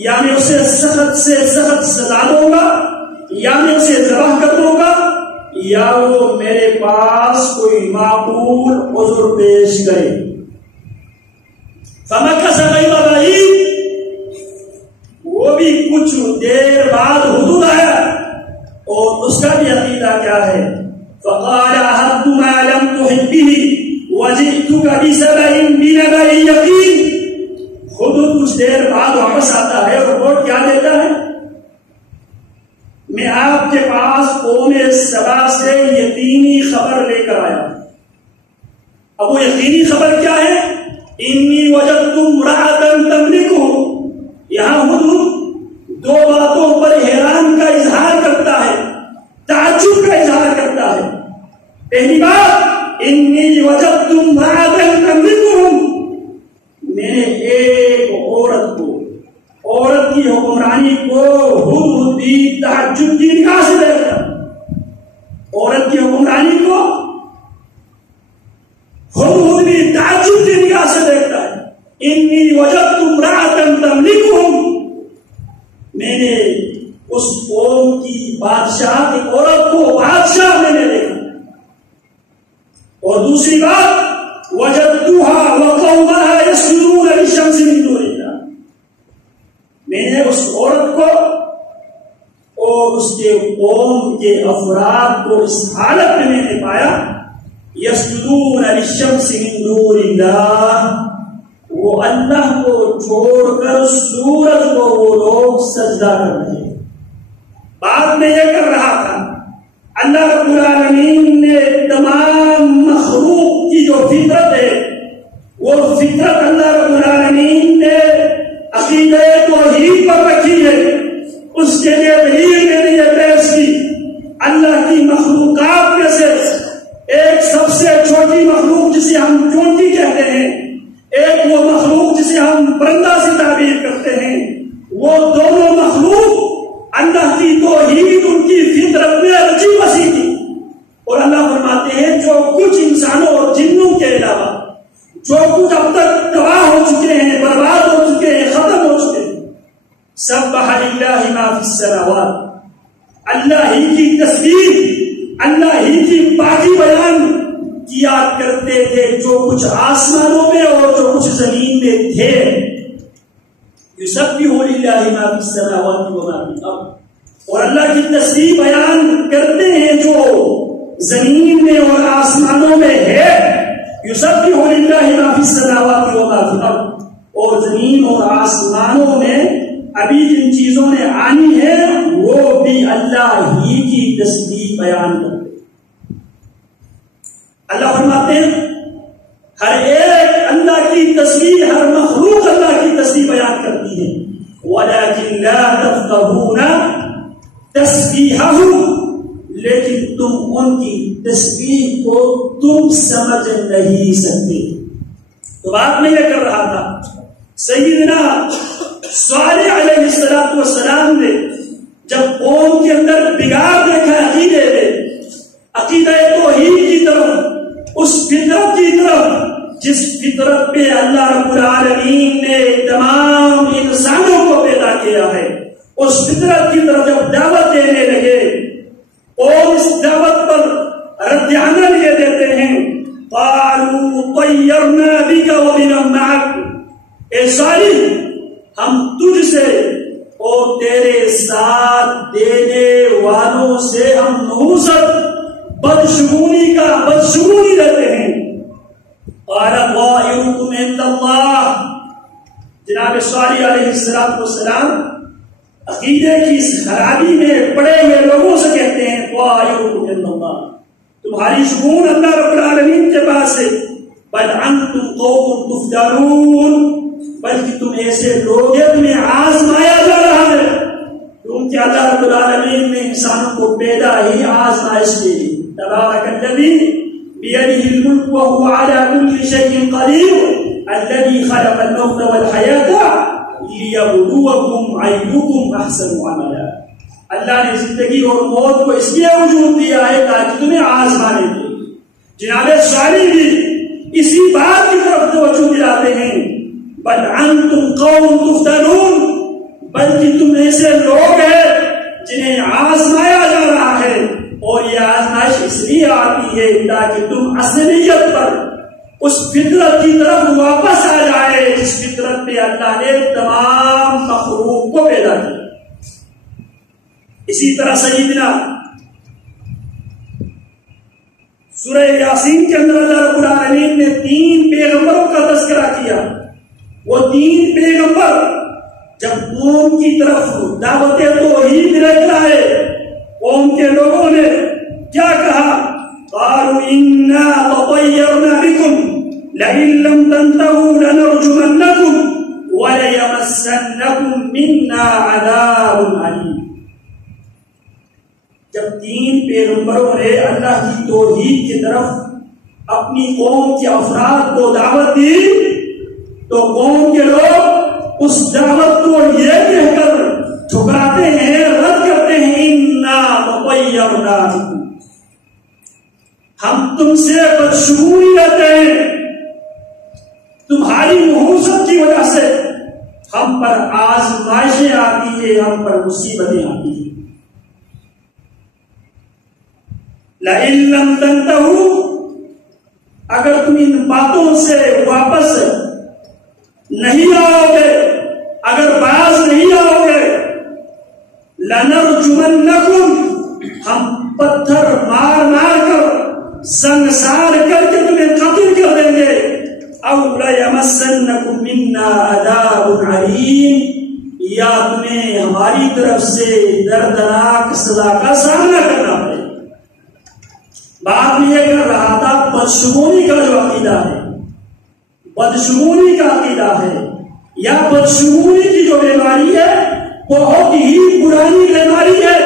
یا میں اسے سخت سے سخت سزا دوں گا یا میں اسے ذبح کر دوں گا یا وہ میرے پاس کوئی معقول عذر پیش کرے. فمکث غیر بعید، وہ بھی کچھ دیر بعد حدود آیا اور اس کا بھی عقیدہ کیا ہے. فقال احدت ما لم تحب به وجئتك بسبع بنبأ یقین. خود کچھ دیر بعد واپس آتا ہے اور رپورٹ کیا دیتا ہے؟ میں آپ کے پاس قوم سبا سے یقینی خبر لے کر آیا. اب وہ یقینی خبر کیا ہے؟ انی وجدت امرأة تملکہم. یہاں حدود دو باتوں پر حیران کا اظہار کرتا ہے، تعجب کا اظہار کرتا ہے. پہلی بات، انی وجدت امرأة تملکہم، میں نے ایک عورت کو، عورت کی حکمرانی کو حدود بھی تعجب کی نگاہ سے دیکھتا. عورت کی حکمرانی کو حدود بھی تعجب کی نگاہ سے دیکھتا ہے. انی وجدت امرأة تملکہم، میں نے اس قوم کی بادشاہ کی عورت کو بادشاہ میں نے دیکھا. اور دوسری بات، وجدتها وقومها يسجدون للشمس من دون الله، میں نے اس عورت کو اور اس کے قوم کے افراد کو اس حالت میں نے پایا، یسجدون للشمس من دون اللہ، وہ اللہ کو چھوڑ کر سورج کو وہ لوگ سجدہ کر رہے ہیں. بعد میں یہ کر رہا تھا. اللہ رب العالمین نے تمام مخلوق کی جو فطرت ہے وہ فطرت اللہ رب العالمین نے عقیدہ توحید پر رکھی ہے. اس کے لیے دلیل میں نے یہ پیش کی، اللہ کی مخلوقات میں سے ایک سب سے چھوٹی مخلوق جسے ہم چونٹی کہتے ہیں، ایک وہ مخلوق جسے ہم پرندہ سے تعبیر کرتے ہیں، وہ دونوں مخلوق اللہ کی توحید ان کی فطرت میں رچی بسی تھی. اور اللہ فرماتے ہیں جو کچھ انسانوں اور جنوں کے علاوہ جو کچھ اب تک تباہ ہو چکے ہیں، برباد ہو چکے ہیں، ختم ہو چکے ہیں، سبح للہ ما فی السماوات، اللہ ہی کی تسبیح، اللہ ہی کی پاکی بیان کیا کرتے تھے جو کچھ آسمانوں میں اور جو کچھ زمین میں تھے. یسبح للہ ما فی السماوات وما فی الارض، اور اللہ کی تسبیح بیان کرتے ہیں جو زمین میں اور آسمانوں میں ہے. یسبح للہ ما فی السماوات وما فی الارض، اور زمین اور آسمانوں میں ابھی جن چیزوں نے آنی ہے وہ بھی اللہ ہی کی تسبیح بیان کرتے. اللہ فرماتے ہیں ہر ایک اللہ کی تسبیح، ہر مخلوق اللہ کی تسبیح بیان کرتی ہے. وَلَكِنْ لَا تَفْقَهُونَ تَسْبِيحَهُمْ، لیکن تم ان کی تسبیح کو تم سمجھ نہیں سکتے. تو بات میں یہ کر رہا تھا، سیدنا صالح علیہ السلام نے جب قوم کے اندر بگاڑ دیکھا عقیدے میں، عقیدہ توحید کی طرف، اس فطرت کی طرف جس فطرت پہ اللہ رب العالمین نے تمام انسانوں کو پیدا کیا ہے، اس فطرت کی طرف جب دعوت دینے لگے اور اس دعوت پر رد عمل یہ دیتے ہیں، قالوا طیرنا بک وبمن معک، اے صالح ہم تجھ سے اور تیرے ساتھ دینے والوں سے ہم نحوست بدشگونی لیتے ہیں. قال طائركم عند اللہ، جناب صالح علیہ السلام عقیدے کی اس خرابی میں پڑے ہوئے لوگوں سے کہتے ہیں طائركم عند اللہ، تمہاری شگون اللہ رب العالمین کے پاس ہے. بل انتم قوم تفتنون، بلکہ تم ایسے لوگ ہیں تمہیں آزمایا جا رہا ہے، کیونکہ اللہ رب العالمین نے انسانوں کو پیدا ہی آزمائش کے لیے. تبارک الذی بیدہ الملک وہو علی کل شیء قدیر الذی خلق الموت والحیاۃ لیبلوکم ایکم احسن عملا. اللہ نے زندگی اور موت کو اس لیے وجود دیا ہے تاکہ تمہیں آزمانے دے. جناب صالح بھی اسی بات کی طرف توجہ دلاتے ہیں، بل انتم قوم تفتنون، بلکہ تم ایسے لوگ ہیں جنہیں آزمایا جا رہا ہے، اور یہ آزمائش اس لیے آتی ہے تاکہ تم اصلیت پر اس فطرت کی طرف واپس آ جائے جس فطرت پہ اللہ نے تمام مخلوق کو پیدا کیا۔ اسی طرح سیدنا سورہ یاسین کے اندر اللہ رب العالمین نے 3 پیغمبروں کا تذکرہ کیا۔ وہ 3 پیغمبر جب قوم کی طرف دعوت توحید لے کر آئے، قوم کے لوگوں نے کیا کہا؟ قالوا انا تطيرنا بكم لئن لم تنتهوا لنرجمنكم وليمسنكم منا عذاب عليم۔ جب 3 پیغمبروں نے اللہ کی توحید کی طرف اپنی قوم کے افراد کو دعوت دی تو قوم کے لوگ اس دعوت کو یہ کہہ کر ٹھکراتے ہیں، رد کرتے ہیں، انا تطیرنا بکم، ہم تم سے بدشگونی رہتے ہیں، تمہاری نحوست کی وجہ سے ہم پر آزمائشیں آتی ہیں، ہم پر مصیبتیں آتی ہیں۔ لئن لم تنتہوا، اگر تم ان باتوں سے واپس نہیں آؤ گے، اگر باز نہیں آؤ گے، لنرجمنکم، ہم پتھر مار مار کر سنگسار کر کے تمہیں قتل کر دیں گے، او لیمسنکم منا عذاب علیم، یا تمہیں ہماری طرف سے دردناک سزا کا سامنا کرنا پڑے۔ بات میں یہ کر رہا تھا بدشگونی کا جو عقیدہ ہے، بدشگونی کا عقیدہ ہے یا بدشگونی کی جو بیماری ہے بہت ہی پرانی بیماری ہے،